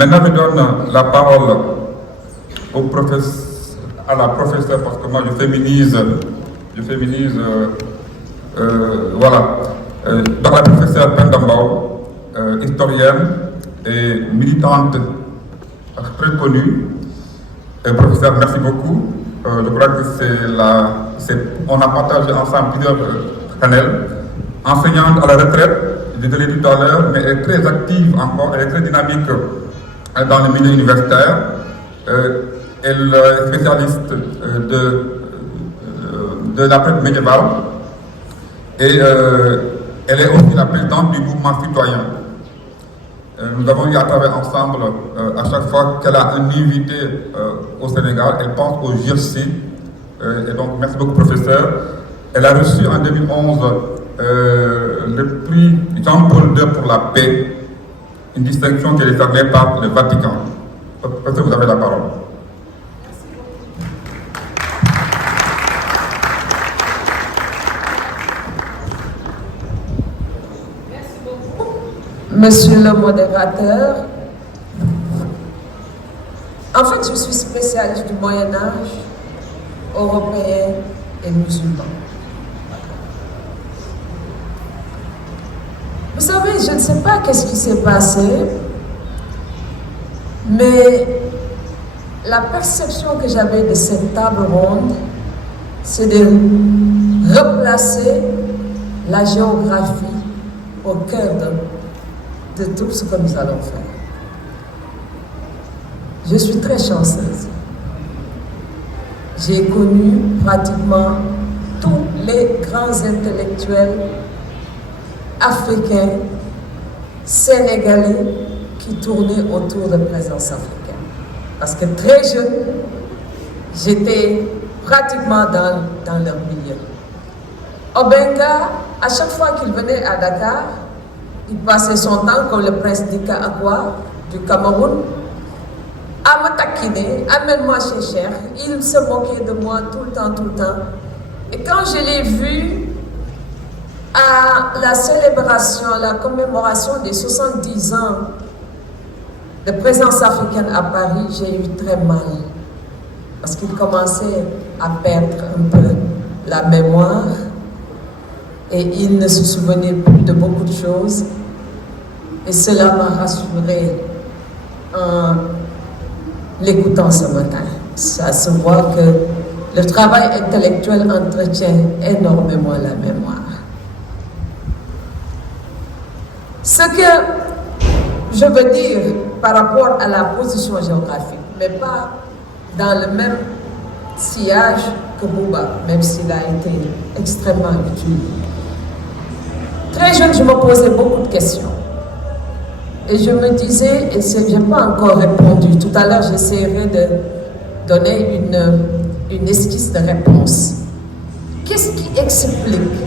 Maintenant, je donne la parole à la professeure, parce que moi je féminise, voilà. Donc la professeure Pendambao, historienne et militante très connue. Professeur, merci beaucoup. Je crois que on a partagé ensemble plusieurs panels. Enseignante à la retraite, je l'ai dit tout à l'heure, mais elle est très active encore, elle est très dynamique dans le milieu universitaire. Elle est spécialiste de la presse médiévale et elle est aussi la présidente du mouvement citoyen. Nous avons eu à travailler ensemble à chaque fois qu'elle a un invité au Sénégal, elle pense au GIRC. Et donc, merci beaucoup, professeur. Elle a reçu en 2011 le prix Jean-Paul II pour la paix, une distinction qui est décernée par le Vatican. Professeur, vous avez la parole. Monsieur le modérateur, en fait, je suis spécialiste du Moyen-Âge, européen et musulman. Vous savez, je ne sais pas qu'est-ce qui s'est passé, mais la perception que j'avais de cette table ronde, c'est de replacer la géographie au cœur de tout ce que nous allons faire. Je suis très chanceuse. J'ai connu pratiquement tous les grands intellectuels africains, sénégalais qui tournaient autour de présence africaine. Parce que très jeune, j'étais pratiquement dans leur milieu. Obenga, à chaque fois qu'il venait à Dakar, il passait son temps comme le prince Dika Agua du Cameroun à me taquiner, amène-moi chez Cher. Il se moquait de moi tout le temps. Et quand je l'ai vu à la célébration, la commémoration des 70 ans de présence africaine à Paris, j'ai eu très mal. Parce qu'il commençait à perdre un peu la mémoire et il ne se souvenait plus de beaucoup de choses. Et cela m'a rassuré en l'écoutant ce matin. Ça se voit que le travail intellectuel entretient énormément la mémoire. Ce que je veux dire par rapport à la position géographique, mais pas dans le même sillage que Bouba, même s'il a été extrêmement utile. Très jeune, je me posais beaucoup de questions. Et je me disais, et je n'ai pas encore répondu, tout à l'heure j'essaierai de donner une esquisse de réponse. Qu'est-ce qui explique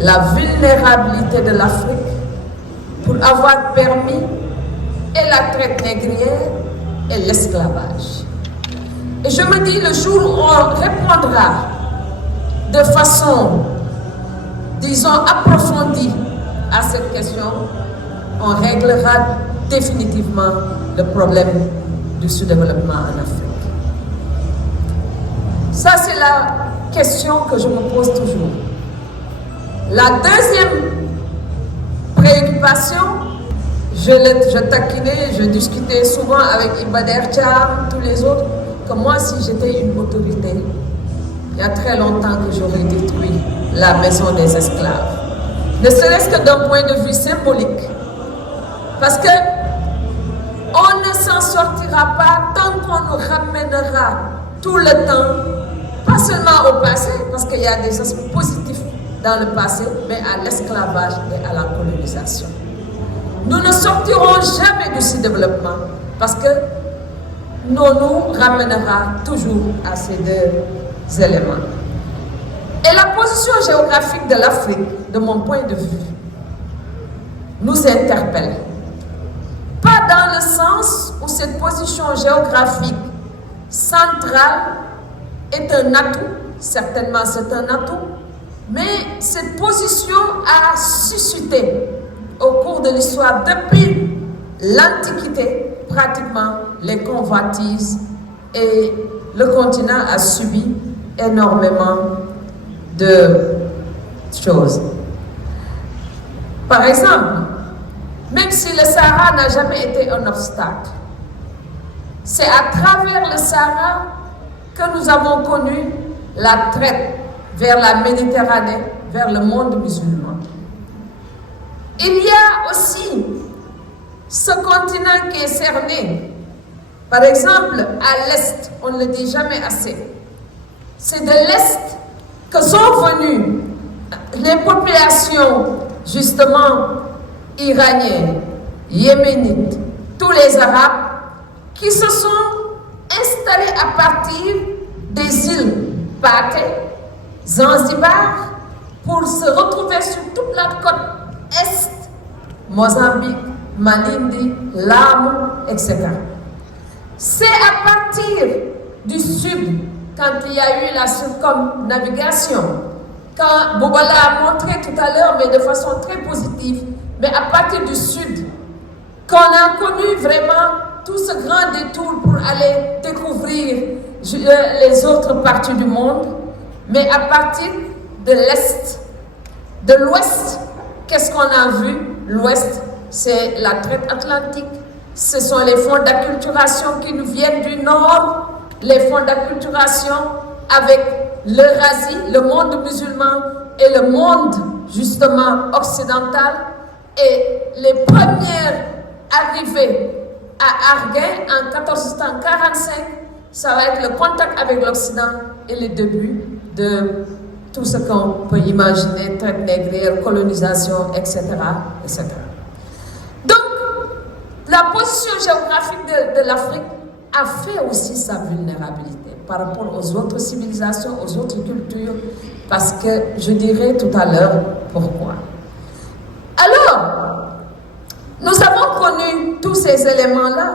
la vulnérabilité de l'Afrique pour avoir permis et la traite négrière et l'esclavage? Et je me dis, le jour où on répondra de façon, disons, approfondie à cette question, on réglera définitivement le problème du sous-développement en Afrique. Ça, c'est la question que je me pose toujours. La deuxième préoccupation, je taquinais, je discutais souvent avec Ibader Cham, tous les autres, que moi, si j'étais une autorité, il y a très longtemps que j'aurais détruit la maison des esclaves. Ne serait-ce que d'un point de vue symbolique. Parce que on ne s'en sortira pas tant qu'on nous ramènera tout le temps, pas seulement au passé, parce qu'il y a des aspects positifs dans le passé, mais à l'esclavage et à la colonisation. Nous ne sortirons jamais du sous-développement parce que nous ramènera toujours à ces deux éléments. Et la position géographique de l'Afrique, de mon point de vue, nous interpelle. Pas dans le sens où cette position géographique centrale est un atout, certainement c'est un atout, mais cette position a suscité au cours de l'histoire depuis l'Antiquité pratiquement les convoitises et le continent a subi énormément de choses. Par exemple, même si le Sahara n'a jamais été un obstacle, c'est à travers le Sahara que nous avons connu la traite vers la Méditerranée, vers le monde musulman. Il y a aussi ce continent qui est cerné. Par exemple, à l'Est, on ne le dit jamais assez. C'est de l'Est que sont venues les populations, justement, iraniennes, yéménites, tous les Arabes, qui se sont installés à partir des îles Pathé, Zanzibar, pour se retrouver sur toute la côte Est, Mozambique, Malindi, Lamu, etc. C'est à partir du sud, quand il y a eu la circumnavigation, quand Boubala a montré tout à l'heure, mais de façon très positive, mais à partir du sud, qu'on a connu vraiment tout ce grand détour pour aller découvrir les autres parties du monde, mais à partir de l'Est. De l'Ouest, qu'est-ce qu'on a vu? L'Ouest, c'est la traite atlantique, ce sont les fonds d'acculturation qui nous viennent du Nord, les fonds d'acculturation avec l'Eurasie, le monde musulman et le monde justement occidental. Et les premières arrivées à Arguin en 1445, ça va être le contact avec l'Occident et le début de tout ce qu'on peut imaginer, traite négrière, colonisation, etc., etc. Donc, la position géographique de l'Afrique a fait aussi sa vulnérabilité par rapport aux autres civilisations, aux autres cultures, parce que je dirai tout à l'heure pourquoi. Alors, nous avons connu tous ces éléments-là,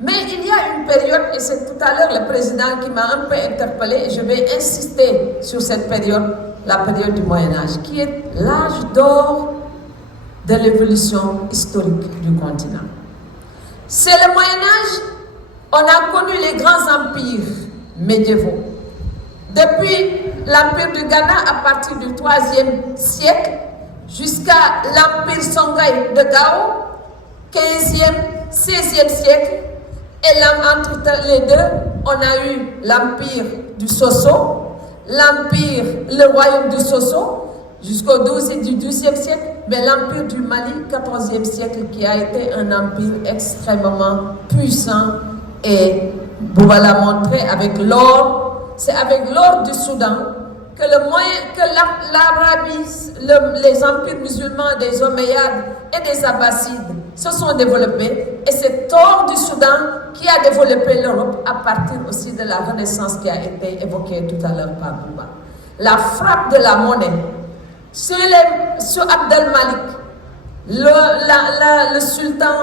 mais il y a une période, et c'est tout à l'heure le président qui m'a un peu interpellé, et je vais insister sur cette période, la période du Moyen-Âge, qui est l'âge d'or de l'évolution historique du continent. C'est le Moyen-Âge, on a connu les grands empires médiévaux. Depuis l'empire du Ghana à partir du IIIe siècle, jusqu'à l'empire Songhai de Gao, 15e, 16e siècle, et là, entre les deux, on a eu l'empire du Soso, le royaume du Soso, jusqu'au 12 et du 12e siècle, mais l'empire du Mali, 14e siècle, qui a été un empire extrêmement puissant, et Bouba l'a montré avec l'or. C'est avec l'or du Soudan que l'Arabie, les empires musulmans des Omeyyades et des Abbassides se sont développés, et c'est or du Soudan qui a développé l'Europe à partir aussi de la Renaissance qui a été évoquée tout à l'heure par Bouba. La frappe de la monnaie sur Abdel Malik, le sultan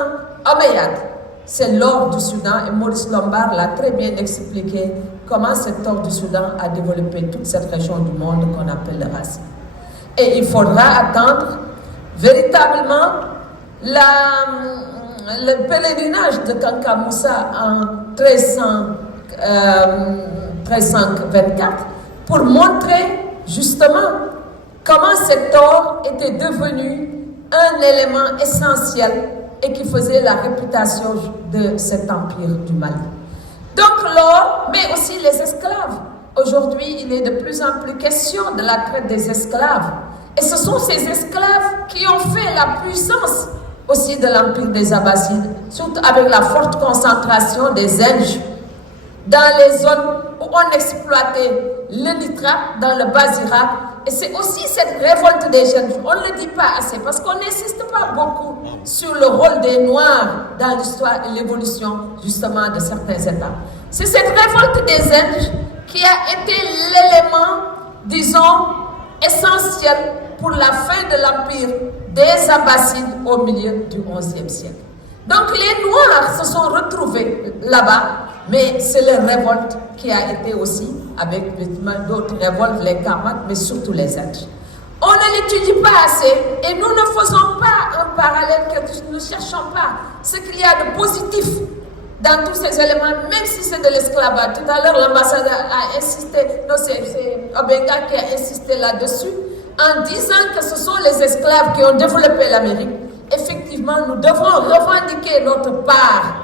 Omeyyade, c'est l'or du Soudan, et Maurice Lombard l'a très bien expliqué comment cet or du Soudan a développé toute cette région du monde qu'on appelle l'Eurasie. Et il faudra attendre véritablement le pèlerinage de Kanka Moussa en 1324 pour montrer justement comment cet or était devenu un élément essentiel et qui faisait la réputation de cet empire du Mali. Donc l'or, mais aussi les esclaves. Aujourd'hui, il est de plus en plus question de la traite des esclaves. Et ce sont ces esclaves qui ont fait la puissance aussi de l'empire des Abbassides, surtout avec la forte concentration des Zinj dans les zones où on exploitait le nitrate dans le bas Irak. Et c'est aussi cette révolte des jeunes. On ne le dit pas assez parce qu'on n'insiste pas beaucoup sur le rôle des Noirs dans l'histoire et l'évolution justement de certains États. C'est cette révolte des Zinj qui a été l'élément, disons, essentiel pour la fin de l'empire des Abbassides au milieu du XIe siècle. Donc les Noirs se sont retrouvés là-bas, mais c'est la révolte qui a été aussi, avec d'autres révoltes, les Karmates, mais surtout les Zinj. On ne l'étudie pas assez et nous ne faisons pas un parallèle, nous ne cherchons pas ce qu'il y a de positif dans tous ces éléments, même si c'est de l'esclavage. Tout à l'heure, l'ambassadeur a insisté, non, c'est Obenga qui a insisté là-dessus, en disant que ce sont les esclaves qui ont développé l'Amérique. Effectivement, nous devons revendiquer notre part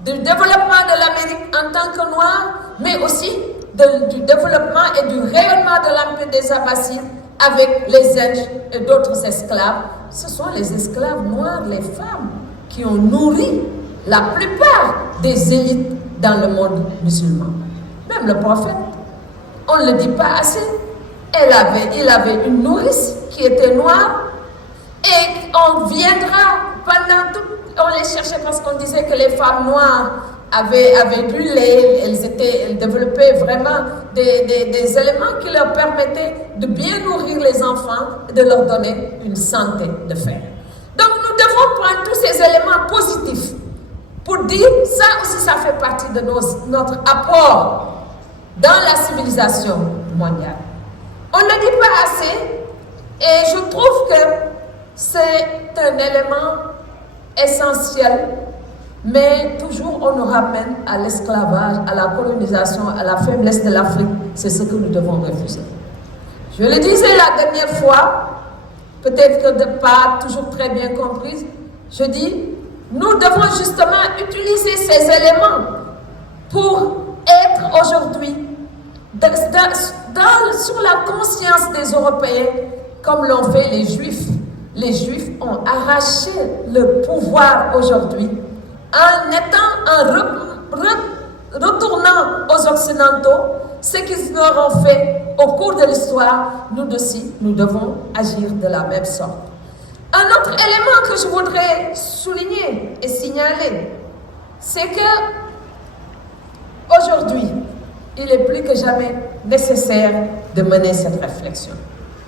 du développement de l'Amérique en tant que Noirs, mais aussi du développement et du rayonnement de l'Empire des Abbassides avec les Indes et d'autres esclaves. Ce sont les esclaves noirs, les femmes, qui ont nourri la plupart des élites dans le monde musulman. Même le prophète, on ne le dit pas assez, il avait une nourrice qui était noire, et on viendra pendant tout, on les cherchait parce qu'on disait que les femmes noires avaient du lait, elles développaient vraiment des éléments qui leur permettaient de bien nourrir les enfants et de leur donner une santé de fer. Donc nous devons prendre tous ces éléments positifs pour dire ça aussi, ça fait partie de notre apport dans la civilisation mondiale. On ne dit pas assez et je trouve que c'est un élément essentiel, mais toujours on nous ramène à l'esclavage, à la colonisation, à la faiblesse de l'Afrique. C'est ce que nous devons refuser. Je le disais la dernière fois, peut-être que pas toujours très bien comprise, je dis, nous devons justement utiliser ces éléments pour être aujourd'hui sur la conscience des Européens, comme l'ont fait les Juifs. Les Juifs ont arraché le pouvoir aujourd'hui en retournant aux Occidentaux ce qu'ils leur ont fait au cours de l'histoire. Nous aussi, nous devons agir de la même sorte. Un autre élément que je voudrais souligner et signaler, c'est que aujourd'hui, il est plus que jamais nécessaire de mener cette réflexion.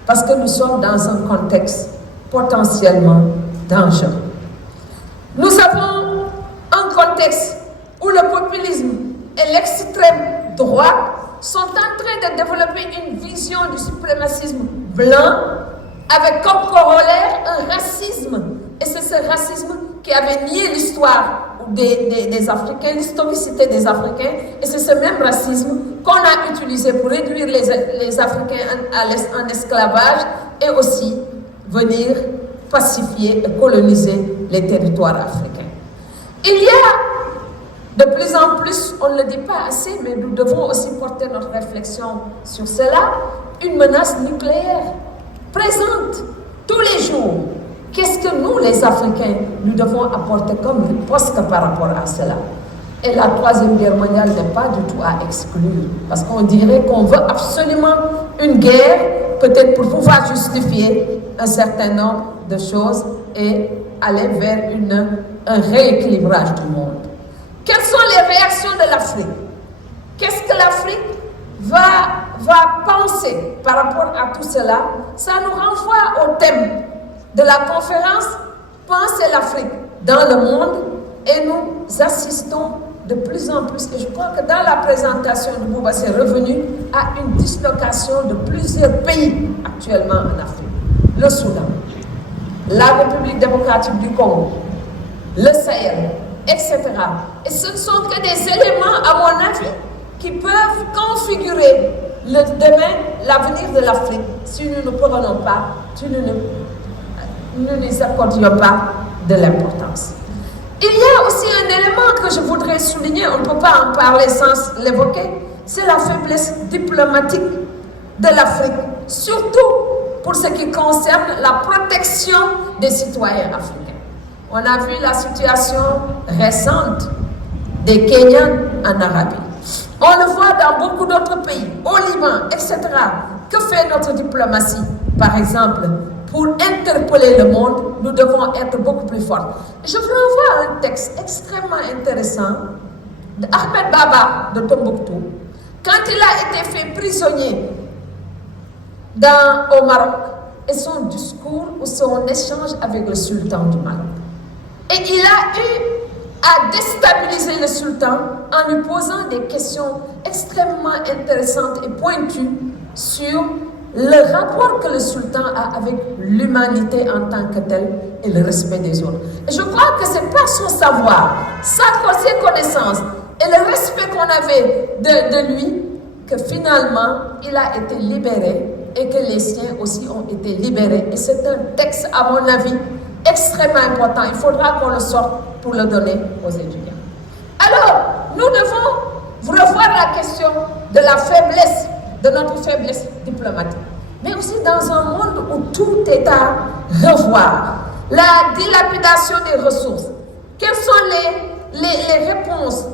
Parce que nous sommes dans un contexte potentiellement dangereux. Nous avons un contexte où le populisme et l'extrême droite sont en train de développer une vision du suprémacisme blanc avec comme corollaire un racisme. Et c'est ce racisme qui avait nié l'histoire des Africains, l'historicité des Africains. Et c'est ce même racisme qu'on a utilisé pour réduire les Africains en esclavage et aussi venir pacifier et coloniser les territoires africains. Il y a de plus en plus, on ne le dit pas assez, mais nous devons aussi porter notre réflexion sur cela, une menace nucléaire présente tous les jours. Qu'est-ce que nous, les Africains, nous devons apporter comme riposte par rapport à cela? Et la Troisième Guerre mondiale n'est pas du tout à exclure, parce qu'on dirait qu'on veut absolument une guerre, peut-être pour pouvoir justifier un certain nombre de choses et aller vers un rééquilibrage du monde. Quelles sont les réactions de l'Afrique? Qu'est-ce que l'Afrique va penser par rapport à tout cela? Ça nous renvoie au thème de la conférence « Penser l'Afrique dans le monde » et nous assistons de plus en plus, et je crois que dans la présentation de Bouba, c'est revenu à une dislocation de plusieurs pays actuellement en Afrique. Le Soudan, la République démocratique du Congo, le Sahel, etc. Et ce ne sont que des éléments, à mon avis, qui peuvent configurer demain l'avenir de l'Afrique si nous ne prenons pas, si nous ne les accordions pas de l'importance. Il y a aussi un élément que je voudrais souligner, on ne peut pas en parler sans l'évoquer, c'est la faiblesse diplomatique de l'Afrique, surtout pour ce qui concerne la protection des citoyens africains. On a vu la situation récente des Kenyans en Arabie. On le voit dans beaucoup d'autres pays, au Liban, etc. Que fait notre diplomatie, par exemple? Pour interpeller le monde, nous devons être beaucoup plus forts. Je vous renvoie à un texte extrêmement intéressant d'Ahmed Baba de Tombouctou, quand il a été fait prisonnier au Maroc, et son discours ou son échange avec le sultan du Maroc. Et il a eu à déstabiliser le sultan en lui posant des questions extrêmement intéressantes et pointues sur le rapport que le sultan a avec l'humanité en tant que telle et le respect des autres. Et je crois que c'est par son savoir, ses connaissances et le respect qu'on avait de lui que finalement il a été libéré et que les siens aussi ont été libérés. Et c'est un texte, à mon avis, extrêmement important. Il faudra qu'on le sorte pour le donner aux étudiants. Alors, nous devons revoir la question de la faiblesse, de notre faiblesse diplomatique. Mais aussi dans un monde où tout est à revoir. La dilapidation des ressources. Quelles sont les réponses?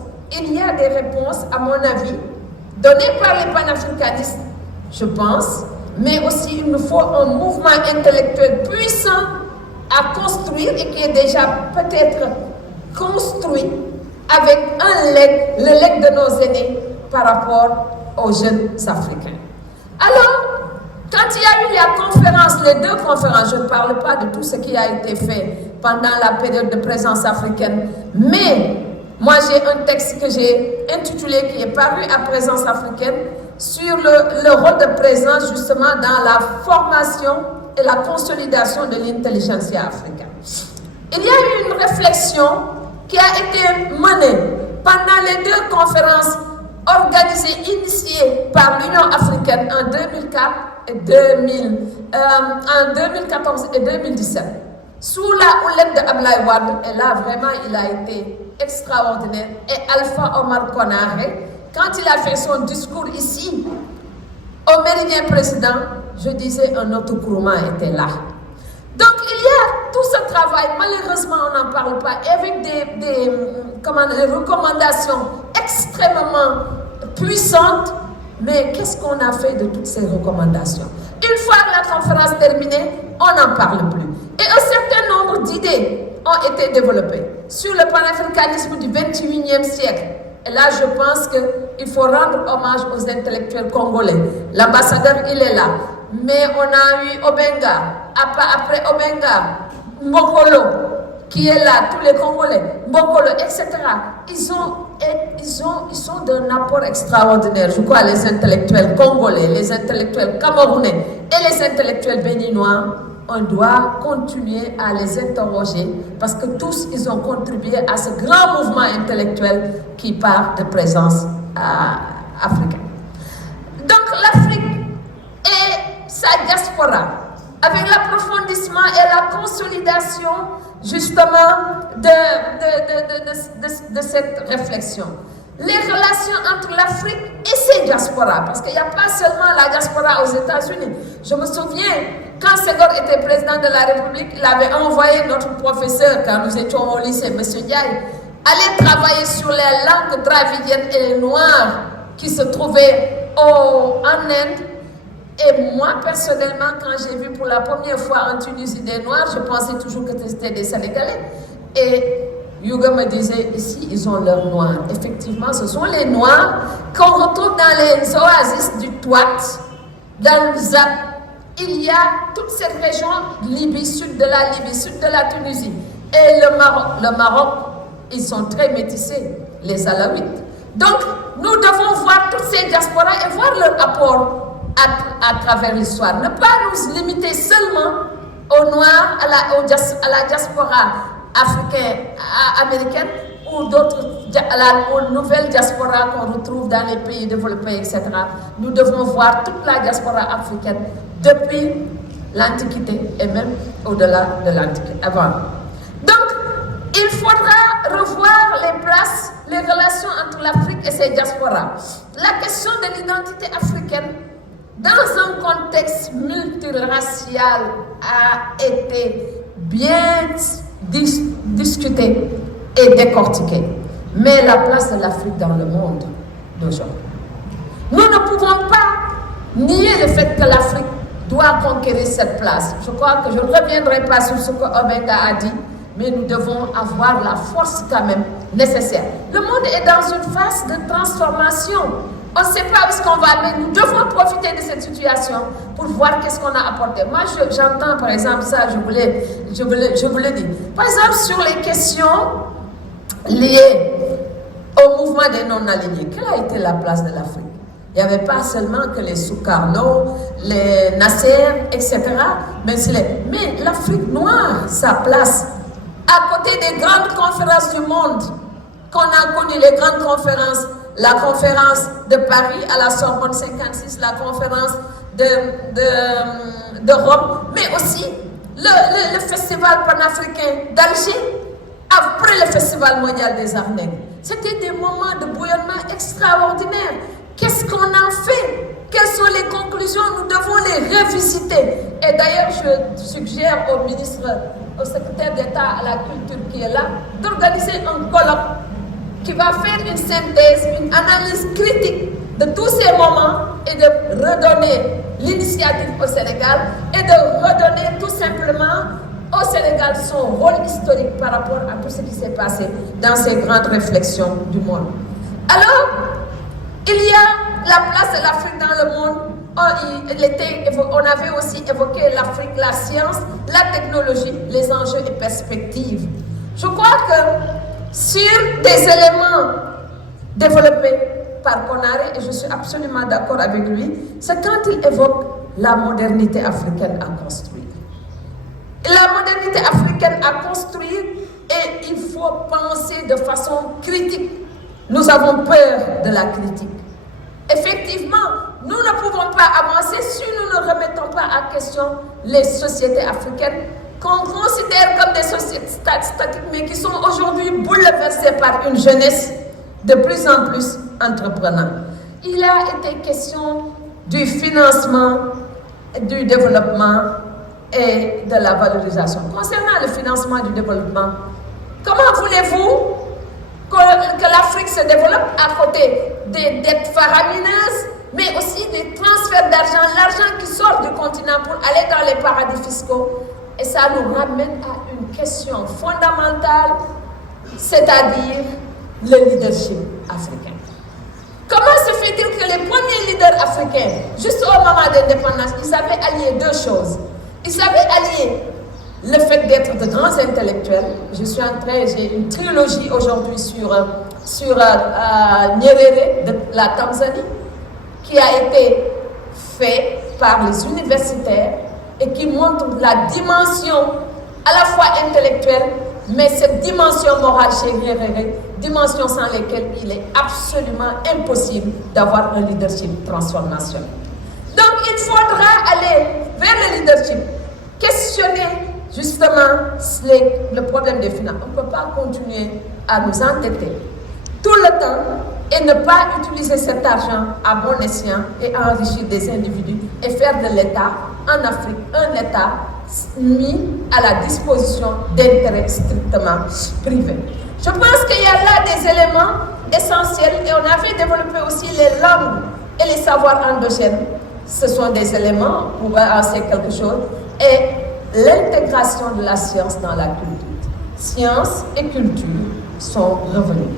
Il y a des réponses, à mon avis, données par les panafricanistes, je pense, mais aussi il nous faut un mouvement intellectuel puissant à construire et qui est déjà peut-être construit avec le legs de nos aînés par rapport aux jeunes africains. Alors, quand il y a eu la conférence, les deux conférences, je ne parle pas de tout ce qui a été fait pendant la période de présence africaine, mais moi j'ai un texte que j'ai intitulé, qui est paru à Présence africaine, sur le rôle de présence justement dans la formation et la consolidation de l'intelligentsia africaine. Il y a eu une réflexion qui a été menée pendant les deux conférences organisées, initiées par l'Union africaine en 2004 et en 2014 et 2017, sous la houlette de Abdoulaye Wade. Et là, vraiment, il a été extraordinaire. Et Alpha Omar Konaré, quand il a fait son discours ici, au Méridien Président, je disais, un autre Nkrumah était là. Donc, il y a tout ce travail, malheureusement, on n'en parle pas, avec des recommandations extrêmement puissantes. Mais qu'est-ce qu'on a fait de toutes ces recommandations? Une fois la conférence terminée, on n'en parle plus. Et un certain nombre d'idées ont été développées sur le panafricanisme du 21e siècle. Et là, je pense qu'il faut rendre hommage aux intellectuels congolais. L'ambassadeur, il est là. Mais on a eu Obenga, après Obenga, Mbokolo, qui est là, tous les Congolais, Mbokolo, etc. Ils sont d'un apport extraordinaire. Je crois les intellectuels congolais, les intellectuels camerounais et les intellectuels béninois, on doit continuer à les interroger parce que tous, ils ont contribué à ce grand mouvement intellectuel qui part de présence africaine. Donc l'Afrique et sa diaspora, avec l'approfondissement et la consolidation justement de cette réflexion. Les relations entre l'Afrique et ses diasporas, parce qu'il n'y a pas seulement la diaspora aux États-Unis. Je me souviens, quand Senghor était président de la République, il avait envoyé notre professeur, quand nous étions au lycée, M. Ndiaye, aller travailler sur les langues dravidiennes et les noirs qui se trouvaient en Inde. Et moi, personnellement, quand j'ai vu pour la première fois en Tunisie des Noirs, je pensais toujours que c'était des Sénégalais. Et Yuga me disait, ici, ils ont leurs Noirs. Effectivement, ce sont les Noirs qu'on retrouve dans les oasis du Touat, dans le Zap. Il y a toute cette région, Libye, sud de la Libye, sud de la Tunisie. Et le Maroc, ils sont très métissés, les Alaouites. Donc, nous devons voir toutes ces diasporas et voir leur apport à travers l'histoire. Ne pas nous limiter seulement aux Noirs, à la diaspora américaine ou aux nouvelles diasporas qu'on retrouve dans les pays développés, etc. Nous devons voir toute la diaspora africaine depuis l'Antiquité et même au-delà de l'Antiquité, avant. Donc, il faudra revoir les places, les relations entre l'Afrique et ses diasporas. La question de l'identité africaine dans un contexte multiracial a été bien discutée et décortiquée. Mais la place de l'Afrique dans le monde d'aujourd'hui. Nous ne pouvons pas nier le fait que l'Afrique doit conquérir cette place. Je crois que je ne reviendrai pas sur ce que Obenga a dit, mais nous devons avoir la force quand même nécessaire. Le monde est dans une phase de transformation. On ne sait pas où est-ce qu'on va, mais nous devons profiter de cette situation pour voir qu'est-ce qu'on a apporté. Moi, j'entends par exemple ça, je vous le dis. Par exemple, sur les questions liées au mouvement des non-alignés, quelle a été la place de l'Afrique? Il n'y avait pas seulement que les Sukarno, les Nasser, etc. Mais l'Afrique noire, sa place, à côté des grandes conférences du monde, qu'on a connues, les grandes conférences, la conférence de Paris à la Sorbonne 56, la conférence de Rome, mais aussi le festival panafricain d'Alger, après le festival mondial des arts nègres. C'était des moments de bouillonnement extraordinaires. Qu'est-ce qu'on en fait? Quelles sont les conclusions? Nous devons les revisiter. Et d'ailleurs, je suggère au secrétaire d'État à la culture qui est là, d'organiser un colloque qui va faire une synthèse, une analyse critique de tous ces moments et de redonner l'initiative au Sénégal et de redonner tout simplement au Sénégal son rôle historique par rapport à tout ce qui s'est passé dans ces grandes réflexions du monde. Alors, il y a la place de l'Afrique dans le monde. On avait aussi évoqué l'Afrique, la science, la technologie, les enjeux et perspectives. Je crois que sur des éléments développés par Konaré, et je suis absolument d'accord avec lui, c'est quand il évoque la modernité africaine à construire. La modernité africaine à construire, et il faut penser de façon critique. Nous avons peur de la critique. Effectivement, nous ne pouvons pas avancer si nous ne remettons pas en question les sociétés africaines qu'on considère comme des sociétés statiques, mais qui sont aujourd'hui bouleversées par une jeunesse de plus en plus entreprenante. Il a été question du financement, du développement et de la valorisation. Concernant le financement du développement, comment voulez-vous que l'Afrique se développe à côté des dettes faramineuses, mais aussi des transferts d'argent, l'argent qui sort du continent pour aller dans les paradis fiscaux? Et ça nous ramène à une question fondamentale, c'est-à-dire le leadership africain. Comment se fait-il que les premiers leaders africains, juste au moment de l'indépendance, ils avaient allié deux choses? Ils avaient allié le fait d'être de grands intellectuels. J'ai une trilogie aujourd'hui sur Nyerere de la Tanzanie, qui a été fait par les universitaires et qui montre la dimension à la fois intellectuelle, mais cette dimension morale chez Nyerere, dimension sans laquelle il est absolument impossible d'avoir un leadership transformationnel. Donc il faudra aller vers le leadership, questionner justement le problème des finances. On ne peut pas continuer à nous endetter tout le temps et ne pas utiliser cet argent à bon escient et enrichir des individus et faire de l'État en Afrique un État mis à la disposition d'intérêts strictement privés. Je pense qu'il y a là des éléments essentiels et on avait développé aussi les langues et les savoirs endogènes. Ce sont des éléments pour avancer quelque chose et l'intégration de la science dans la culture. Science et culture sont revenus.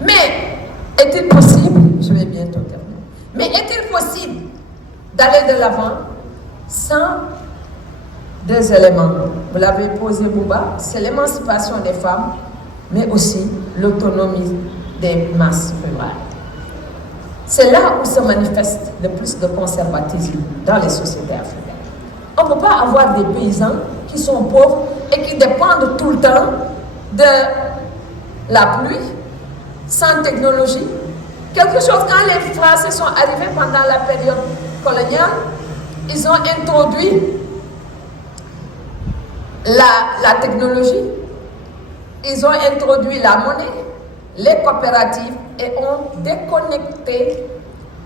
Mais est-il possible, je vais bientôt terminer, mais est-il possible d'aller de l'avant sans deux éléments? Vous l'avez posé, Bouba, c'est l'émancipation des femmes, mais aussi l'autonomie des masses rurales. C'est là où se manifeste le plus de conservatisme dans les sociétés africaines. On ne peut pas avoir des paysans qui sont pauvres et qui dépendent tout le temps de la pluie, sans technologie. Quelque chose, quand les Français sont arrivés pendant la période coloniale, ils ont introduit la technologie, ils ont introduit la monnaie, les coopératives et ont déconnecté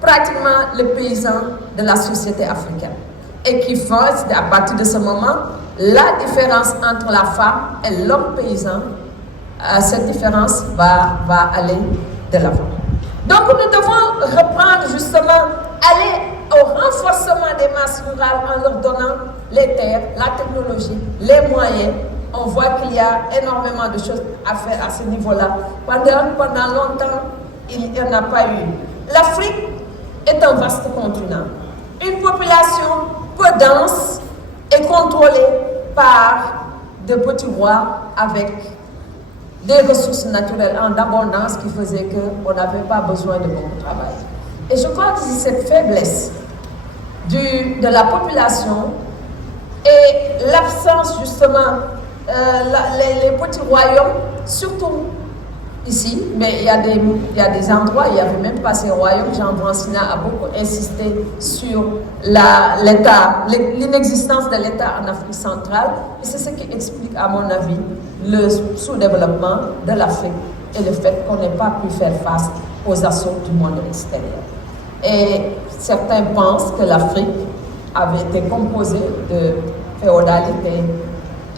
pratiquement le paysan de la société africaine. Et qui font, à partir de ce moment, la différence entre la femme et l'homme paysan, cette différence va aller de l'avant. Donc nous devons reprendre justement, aller au renforcement des masses rurales en leur donnant les terres, la technologie, les moyens. On voit qu'il y a énormément de choses à faire à ce niveau-là. Pendant longtemps, il n'y en a pas eu. L'Afrique est un vaste continent. Une population peu dense et contrôlée par de petits rois avec des ressources naturelles en abondance qui faisaient qu'on n'avait pas besoin de beaucoup de travail. Et je crois que c'est cette faiblesse de la population et l'absence justement, les petits royaumes, surtout ici, mais il y a des endroits, il n'y avait même pas ces royaumes. Jean Brancina a beaucoup insisté sur l'inexistence de l'État en Afrique centrale, et c'est ce qui explique, à mon avis, le sous-développement de l'Afrique et le fait qu'on n'ait pas pu faire face aux assauts du monde extérieur. Et certains pensent que l'Afrique avait été composée de féodalité,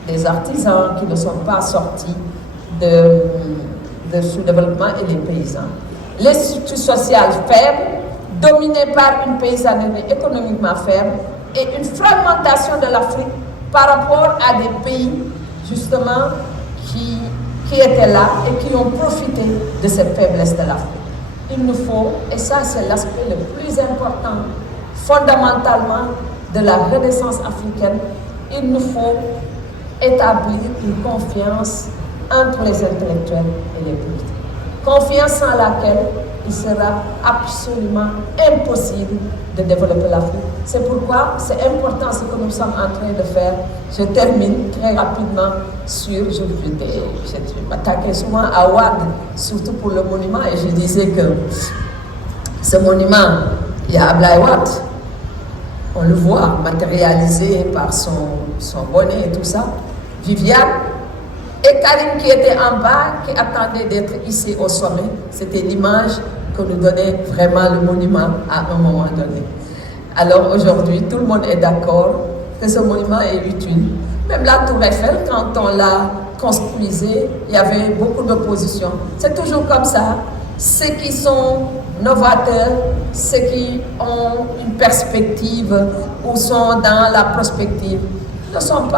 des artisans qui ne sont pas sortis de sous-développement et les paysans. Les structures sociales faibles, dominées par une paysannerie économiquement faible et une fragmentation de l'Afrique par rapport à des pays justement qui étaient là et qui ont profité de cette faiblesse de l'Afrique. Il nous faut, et ça c'est l'aspect le plus important, fondamentalement de la renaissance africaine, il nous faut établir une confiance entre les intellectuels et les politiques. Confiance sans laquelle il sera absolument impossible de développer l'Afrique. C'est pourquoi c'est important ce que nous sommes en train de faire. Je termine très rapidement sur, je m'attaquais souvent à Wade, surtout pour le monument, et je disais que ce monument, il y a Ablaye Wade, on le voit matérialisé par son bonnet et tout ça, Viviane, et Karim qui était en bas, qui attendait d'être ici au sommet. C'était l'image que nous donnait vraiment le monument à un moment donné. Alors aujourd'hui, tout le monde est d'accord que ce monument est utile. Même la Tour Eiffel, quand on l'a construisait, il y avait beaucoup d'opposition. C'est toujours comme ça. Ceux qui sont novateurs, ceux qui ont une perspective ou sont dans la prospective, n'ont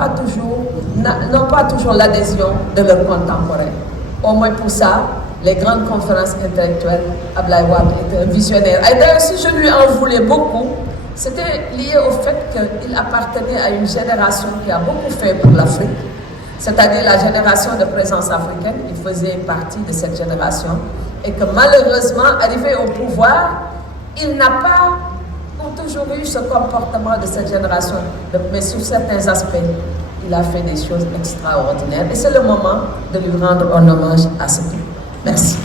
pas toujours l'adhésion de leurs contemporains. Au moins pour ça, les grandes conférences intellectuelles, Ablaye Wade était un visionnaire. Et d'ailleurs, si je lui en voulais beaucoup, c'était lié au fait qu'il appartenait à une génération qui a beaucoup fait pour l'Afrique, c'est-à-dire la génération de présence africaine. Il faisait partie de cette génération et que malheureusement, arrivé au pouvoir, il n'a pas toujours eu ce comportement de cette génération, mais sur certains aspects, il a fait des choses extraordinaires et c'est le moment de lui rendre un hommage à ce type. Merci.